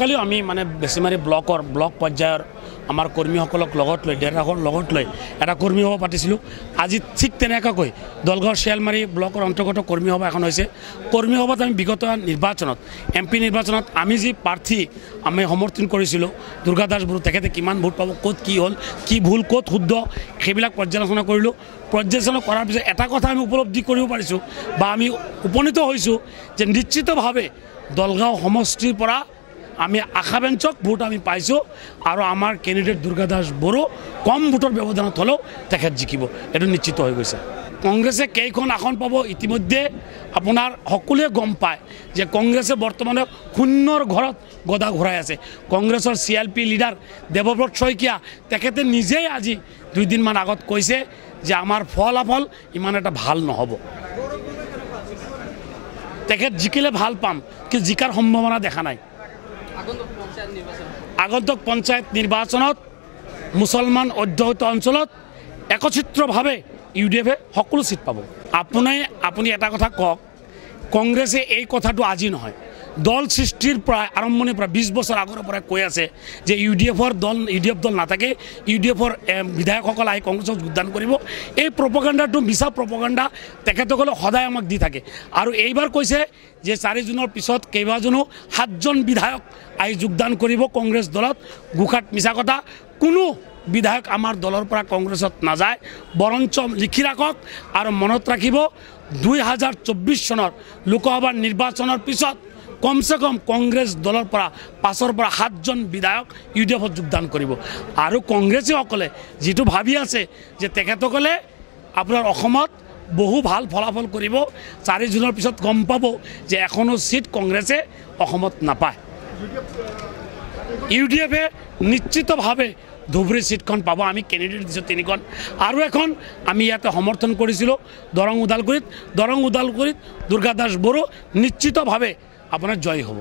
কালি আমি মানে বেছিমাৰী ব্লক পৰ্যায়ৰ আমাৰ কৰ্মীসকলক লগত লৈ ডেৰাখন লগত লৈ এটা কৰ্মী সভা পাতিছিলোঁ। আজি ঠিক তেনেকৈ দলগাঁও শিয়ালমাৰী ব্লকৰ অন্তৰ্গত কৰ্মী সভা এখন হৈছে। কৰ্মী সভাত আমি বিগত নিৰ্বাচনত MP নিৰ্বাচনত আমি যি প্ৰাৰ্থী আমি সমৰ্থন কৰিছিলোঁ দুৰ্গা দাস বড়ো, তেখেতে কিমান ভোট পাব, ক'ত কি হ'ল, কি ভুল, ক'ত শুদ্ধ, সেইবিলাক পৰ্যালোচনা কৰিলোঁ। পৰ্যালোচনা কৰাৰ পিছত এটা কথা আমি উপলব্ধি কৰিব পাৰিছোঁ বা আমি উপনীত হৈছোঁ যে নিশ্চিতভাৱে দলগাঁও সমষ্টিৰ পৰা আমি আশাব্যঞ্জক ভোট আমি পাইছোঁ আৰু আমাৰ কেণ্ডিডেট দুৰ্গা দাস বড়ো কম ভোটৰ ব্যৱধানত হ'লেও তেখেত জিকিব, এইটো নিশ্চিত হৈ গৈছে। কংগ্ৰেছে কেইখন আসন পাব ইতিমধ্যে আপোনাৰ সকলোৱে গম পায় যে কংগ্ৰেছে বৰ্তমানে শূন্যৰ ঘৰত গদা ঘূৰাই আছে। কংগ্ৰেছৰ CLP লিডাৰ দেৱব্ৰত শইকীয়া তেখেতে নিজেই আজি 2 দিনমান আগত কৈছে যে আমাৰ ফলাফল ইমান এটা ভাল নহ'ব। তেখেত জিকিলে ভাল পাম, কিন্তু জিকাৰ সম্ভাৱনা দেখা নাই। আগন্তুক পঞ্চায়ত নিৰ্বাচনত মুছলমান অধ্যুষিত অঞ্চলত একত্ৰিতভাৱে UDF-এ সকলো সিট পাব। আপুনি এটা কথা কওক, কংগ্ৰেছে এই কথাটো আজি নহয়, দল সৃষ্টিৰ পৰা আৰম্ভণিৰ পৰা 20 বছৰ আগৰ পৰা কৈ আছে যে UDF দল নাথাকে, UDF-ৰ বিধায়কসকল আহি কংগ্ৰেছত যোগদান কৰিব। এই প্ৰপেগাণ্ডাটো মিছা প্ৰপেগাণ্ডা তেখেতসকলে সদায় আমাক দি থাকে। আৰু এইবাৰ কৈছে যে 4 জুনৰ পিছত কেইবাজনো 7জন বিধায়ক আহি যোগদান কৰিব কংগ্ৰেছ দলত। গোখাত মিছা কথা, কোনো বিধায়ক আমাৰ দলৰ পৰা কংগ্ৰেছত নাযায়। বৰঞ্চ লিখি ৰাখক আৰু মনত ৰাখিব 2024 চনৰ লোকসভাৰ নিৰ্বাচনৰ পিছত কমসে কম কংগ্ৰেছ দলৰ পৰা 5ৰ পৰা 7জন বিধায়ক UDF-ত যোগদান কৰিব। আৰু কংগ্ৰেছীসকলে যিটো ভাবি আছে যে তেখেতসকলে আপোনাৰ অসমত বহু ভাল ফলাফল কৰিব, 4 জুনৰ পিছত গম পাব যে এখনো সিট কংগ্ৰেছে অসমত নাপায়। UDF-এ নিশ্চিতভাৱে ধুবুৰী সিটখন পাব। আমি কেণ্ডিডেট দিছোঁ 3খন, আৰু এখন আমি ইয়াতে সমৰ্থন কৰিছিলোঁ দৰং ওদালগুৰিত দুৰ্গা দাস বড়ো নিশ্চিতভাৱে আপোনাৰ জয় হ'ব।